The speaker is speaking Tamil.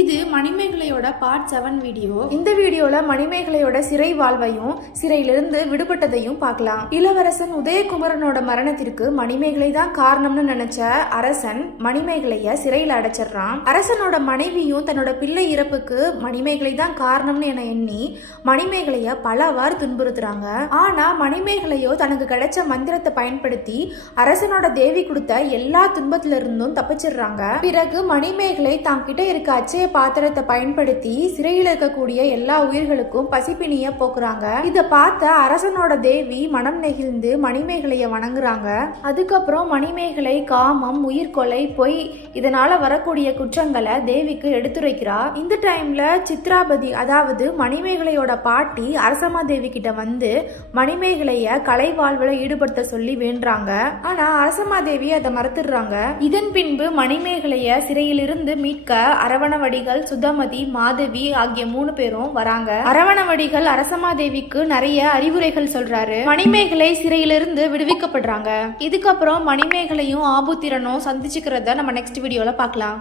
இது மணிமேகலையோட பார்ட் 7 வீடியோ. இந்த வீடியோல மணிமேகலையோட சிறை வாழ்வையும் சிறையிலிருந்து விடுபட்டதையும் பார்க்கலாம். இளவரசன் உதயகுமரனோட மரணத்திற்கு மணிமேகலை தான் காரணம்னு நினைச்ச அரசன் மணிமேகலைய சிறையில அடைச்சிடறான். அரசனோட மனைவியும் தன்னோட பிள்ளை இறப்புக்கு மணிமேகலை தான் காரணம்னு என எண்ணி மணிமேகலைய பலவாறு துன்புறுத்துறாங்க. ஆனா மணிமேகலையோ தனக்கு கிடைச்ச மந்திரத்தை பயன்படுத்தி அரசனோட தேவி கொடுத்த எல்லா துன்பத்தில இருந்தும் தப்பிச்சிடுறாங்க. பிறகு மணிமேகலை தான் கிட்ட இருக்க அச்சய பாத்திரத்தை பயன்படுத்தி சிறையில் இருக்கக்கூடிய எல்லா உயிர்களுக்கும் பசிப்பினிய போக்குறாங்க. இத பார்த்த அரசனோட தேவி மனம் நெகிழ்ந்து மணிமேகலைய வணங்குறாங்க. அதுக்கப்புறம் மணிமேகலை காமம், உயிர்கொலை, பொய் இதனால வரக்கூடிய குற்றங்களை தேவிக்கு எடுத்துரைக்கிறா. இந்த டைம்ல சித்ராபதி அதாவது மணிமேகலையோட பாட்டி அரசமாதேவி கிட்ட வந்து மணிமேகலைய கலை வாழ்வுல ஈடுபடுத்த சொல்லி வேண்டாங்க. ஆனா அரசமாதேவி அதை மறுத்துடுறாங்க. இதன் பின்பு மணிமேகலைய சிறையிலிருந்து மீட்க அரவணவடிகள், சுதமதி, மாதவி ஆகிய 3 பேரும் வராங்க. அரவணவடிகள் அரசமாதேவிக்கு நிறைய அறிவுரைகள் சொல்றாரு. மணிமேகலை சிறையிலிருந்து விடுவிக்கப்படுறாங்க. இதுக்கப்புறம் மணிமேகலையும் ஆபுத்திரனும் சந்திச்சுக்கிறத நம்ம நெக்ஸ்ட் வீடியோல பார்க்கலாம்.